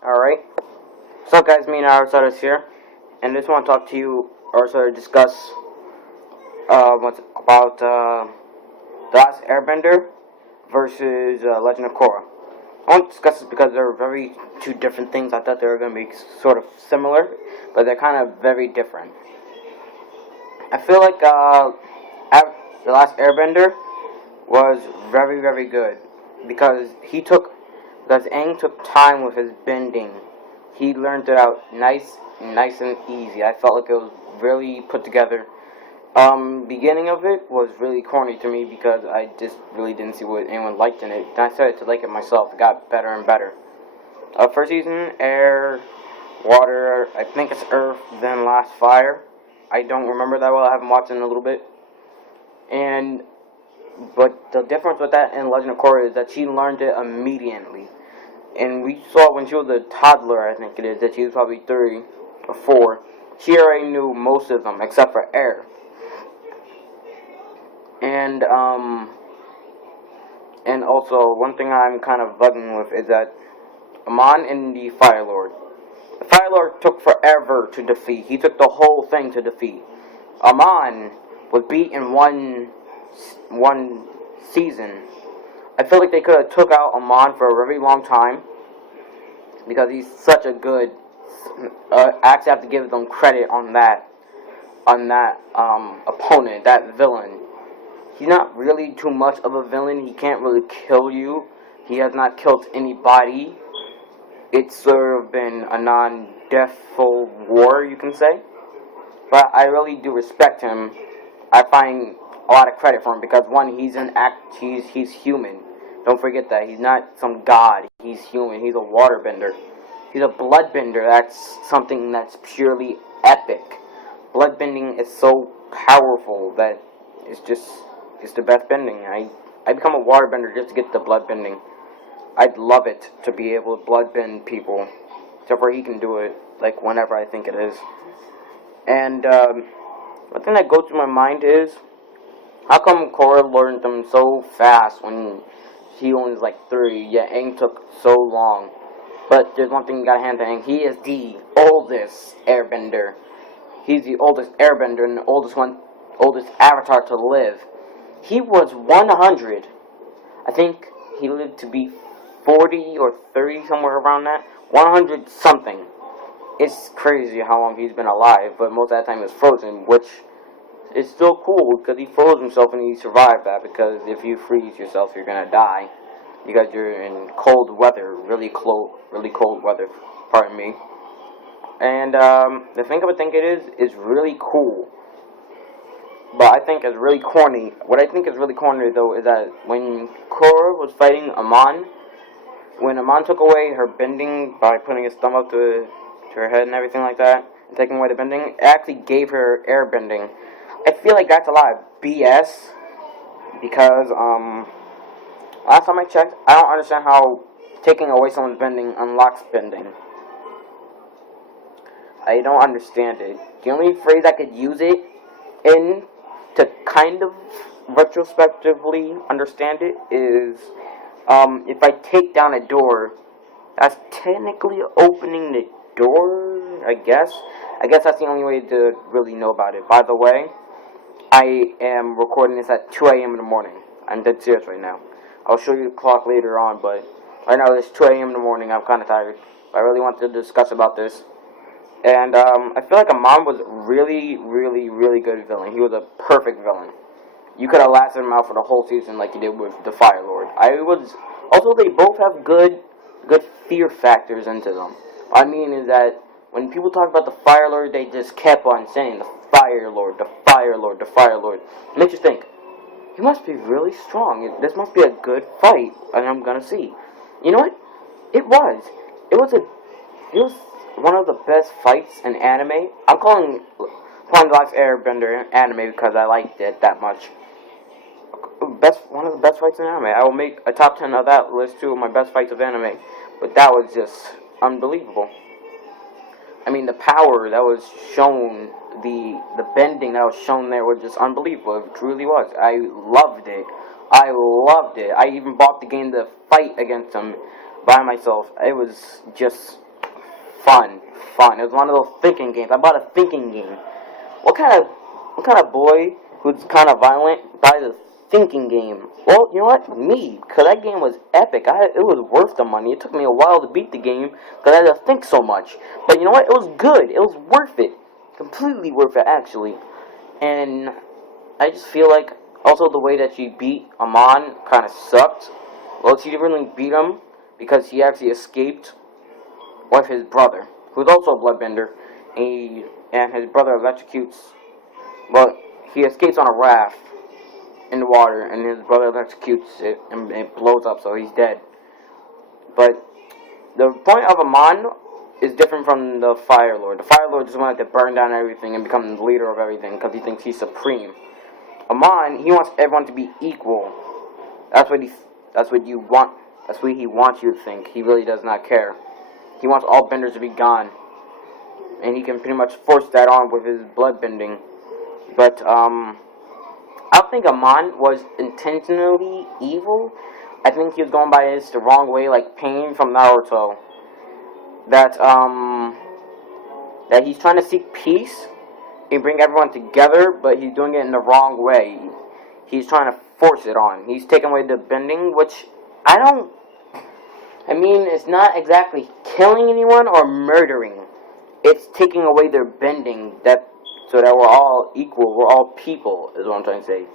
Alright. What's up, guys? Me and Aristotle here. And I just want to talk to you, or sort of discuss what's about The Last Airbender versus Legend of Korra. I want to discuss this because they're very two different things. I thought they were going to be sort of similar, but they're kind of very different. I feel like The Last Airbender was very, very good because Aang took time with his bending. He learned it out nice and easy. I felt like it was really put together. Beginning of it was really corny to me because I just really didn't see what anyone liked in it. Then I started to like it myself. It got better and better. First season, air, water, I think it's earth, then last fire. I don't remember that well. I haven't watched it in a little bit. But the difference with that and Legend of Korra is that she learned it immediately. And we saw when she was a toddler, I think it is, that she was probably 3 or 4. She already knew most of them, except for air. And also, one thing I'm kind of bugging with is that Amon and the Fire Lord. The Fire Lord took forever to defeat. He took the whole thing to defeat. Amon was beat in one season. I feel like they could have took out Amon for a very long time because he's such a good. I actually have to give them credit on that opponent, that villain. He's not really too much of a villain. He can't really kill you. He has not killed anybody. It's sort of been a non-deathful war, you can say. But I really do respect him. I find a lot of credit for him because one, he's human. Don't forget that he's not some god. He's human. He's a waterbender. He's a bloodbender. That's something that's purely epic. Bloodbending is so powerful that it's the best bending. I become a waterbender just to get the bloodbending. I'd love it to be able to bloodbend people, except for he can do it like whenever I think it is. And one thing that goes through my mind is, how come Korra learned them so fast when she only was like 3, yet Aang took so long? But there's one thing you gotta hand to Aang. He is the oldest airbender. He's the oldest airbender and the oldest avatar to live. He was 100. I think he lived to be 40 or 30, somewhere around that. 100 something. It's crazy how long he's been alive, but most of that time he was frozen, which is still cool because he froze himself and he survived that, because if you freeze yourself, you're gonna die because you're in cold weather, really cold weather, pardon me. And the thing I would think it is really cool. But I think it's really corny. What I think is really corny, though, is that when Korra was fighting Amon, when Amon took away her bending by putting his thumb up to her head and everything like that, and taking away the bending, it actually gave her air bending. I feel like that's a lot of BS, because, last time I checked, I don't understand how taking away someone's bending unlocks bending. I don't understand it. The only phrase I could use it in to kind of retrospectively understand it is, if I take down a door, that's technically opening the door, I guess. I guess that's the only way to really know about it. By the way, I am recording this at 2 a.m. in the morning. I'm dead serious right now. I'll show you the clock later on, but right now it's 2 a.m. in the morning. I'm kind of tired. I really wanted to discuss about this. And I feel like Amon was really, really, really good villain. He was a perfect villain. You could have lasted him out for the whole season like you did with the Fire Lord. Also, they both have good fear factors into them. What I mean is that when people talk about the Fire Lord, they just kept on saying the Fire Lord, the Fire Lord, the Fire Lord. It makes you think, he must be really strong. This must be a good fight, and I'm gonna see. You know what? It was. It was one of the best fights in anime. I'm calling The Last Airbender anime because I liked it that much. One of the best fights in anime. I will make a top 10 of that list too of my best fights of anime. But that was just unbelievable. I mean, the power that was shown, the bending that was shown there was just unbelievable. It truly was. I loved it. I even bought the game to fight against him by myself. It was just fun. Fun. It was one of those thinking games. I bought a thinking game. What kind of boy who's kind of violent buys a thinking game? Well, you know what? Me, because that game was epic. It was worth the money. It took me a while to beat the game because I had to think so much. But you know what? It was good. It was worth it. Completely worth it, actually. And I just feel like also the way that she beat Amon kind of sucked. Well, she didn't really beat him because he actually escaped with his brother, who's also a bloodbender, and his brother electrocutes. Well, he escapes on a raft in the water, and his brother electrocutes it, and it blows up, so he's dead. But the point of Amon is different from the Fire Lord. The Fire Lord just wanted to burn down everything and become the leader of everything because he thinks he's supreme. Amon, he wants everyone to be equal. That's what you want. That's what he wants you to think. He really does not care. He wants all benders to be gone, and he can pretty much force that on with his blood bending. But I don't think Amon was intentionally evil. I think he was going by this the wrong way, like Pain from Naruto. That he's trying to seek peace and bring everyone together, but he's doing it in the wrong way. He's trying to force it on. He's taking away the bending, which I mean, it's not exactly killing anyone or murdering. It's taking away their bending so that we're all equal. We're all people, is what I'm trying to say.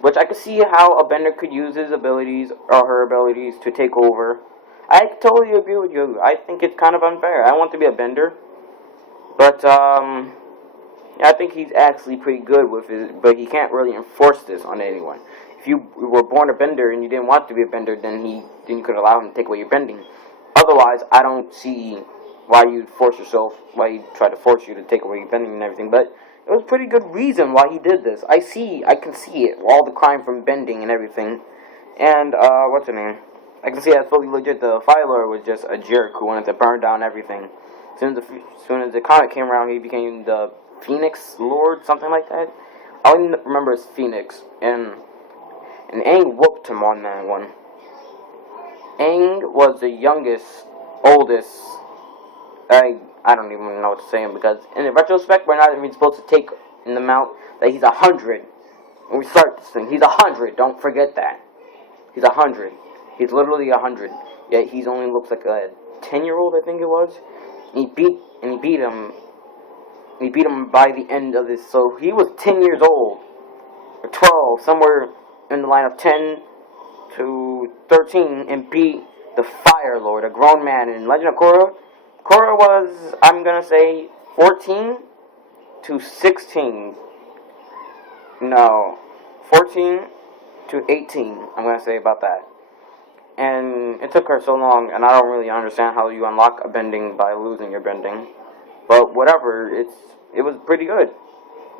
Which I could see how a bender could use his abilities or her abilities to take over. I totally agree with you. I think it's kind of unfair. I want to be a bender. But, I think he's actually pretty good with it, but he can't really enforce this on anyone. If you were born a bender and you didn't want to be a bender, then you could allow him to take away your bending. Otherwise, I don't see why you'd try to force you to take away your bending and everything. But it was a pretty good reason why he did this. I can see it, all the crime from bending and everything. And what's her name? I can see that's fully legit. The Fire Lord was just a jerk who wanted to burn down everything. As soon as the comet came around, he became the Phoenix Lord, something like that. I only remember as Phoenix, and Aang whooped him on that one. Aang was the oldest. I don't even know what to say because in retrospect, we're not even supposed to take in the mount that he's 100. When we start this thing, he's 100. Don't forget that. He's 100. He's literally 100. Yet he only looks like a 10-year-old, I think it was. And he beat him. He beat him by the end of this. So he was 10 years old, or 12, somewhere in the line of 10 to 13, and beat the Fire Lord, a grown man. In Legend of Korra, Korra was, I'm gonna say, 14 to 16. No, 14 to 18. I'm gonna say about that. And it took her so long, and I don't really understand how you unlock a bending by losing your bending. But whatever, it was pretty good.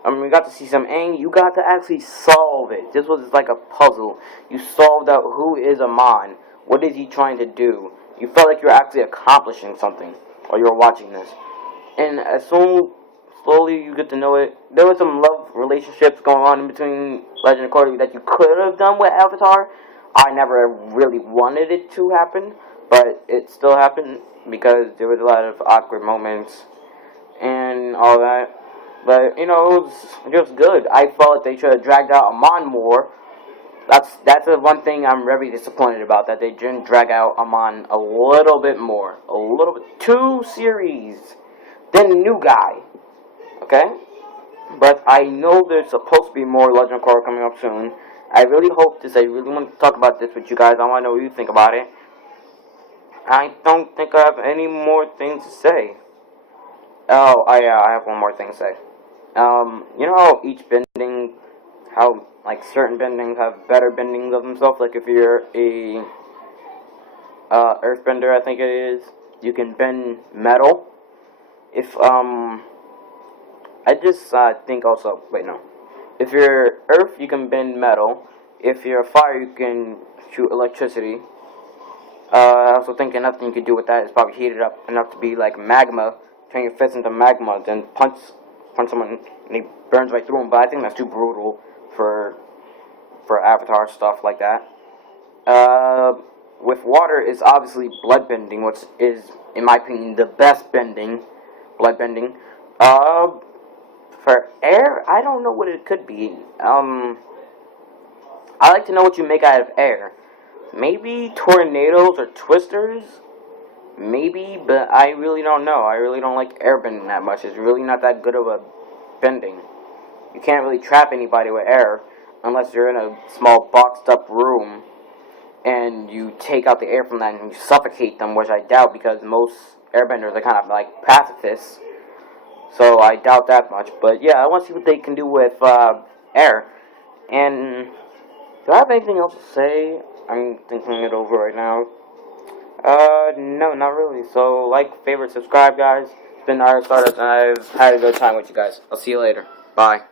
I mean, we got to see some Aang. You got to actually solve it. This was like a puzzle. You solved out who is Amon. What is he trying to do? You felt like you were actually accomplishing something while you were watching this. And as slowly you get to know it, there was some love relationships going on in between Legend of Korra that you could have done with Avatar. I never really wanted it to happen, but it still happened because there was a lot of awkward moments and all that. But, it was good. I felt like they should have dragged out Amon more. That's the one thing I'm very disappointed about, that they didn't drag out Amon a little bit more. A little bit. 2 series. Then the new guy. Okay? But I know there's supposed to be more Legend of Korra coming up soon. I really hope this. I really want to talk about this with you guys. I want to know what you think about it. I don't think I have any more things to say. Oh, I have one more thing to say. You know how each bending, like certain bendings have better bendings of themselves? Like if you're a earthbender, I think it is, you can bend metal. If I just think also, wait, no. If you're earth, you can bend metal. If you're fire, you can shoot electricity. I also think another thing you could do with that is probably heat it up enough to be like magma. Turn your fist into magma, then punch someone and he burns right through him. But I think that's too brutal for Avatar stuff like that. with water is obviously blood bending, which is, in my opinion, the best bending. Blood bending. For air, I don't know what it could be. I like to know what you make out of air. Maybe tornadoes or twisters? Maybe, but I really don't know. I really don't like air bending that much. It's really not that good of a bending. You can't really trap anybody with air unless you're in a small boxed up room and you take out the air from that and you suffocate them, which I doubt because most airbenders are kind of like pacifists. So I doubt that much. But yeah, I want to see what they can do with air. And do I have anything else to say? I'm thinking it over right now. No, not really. So, like, favorite, subscribe, guys. It's been Iron Stardust, and I've had a good time with you guys. I'll see you later. Bye.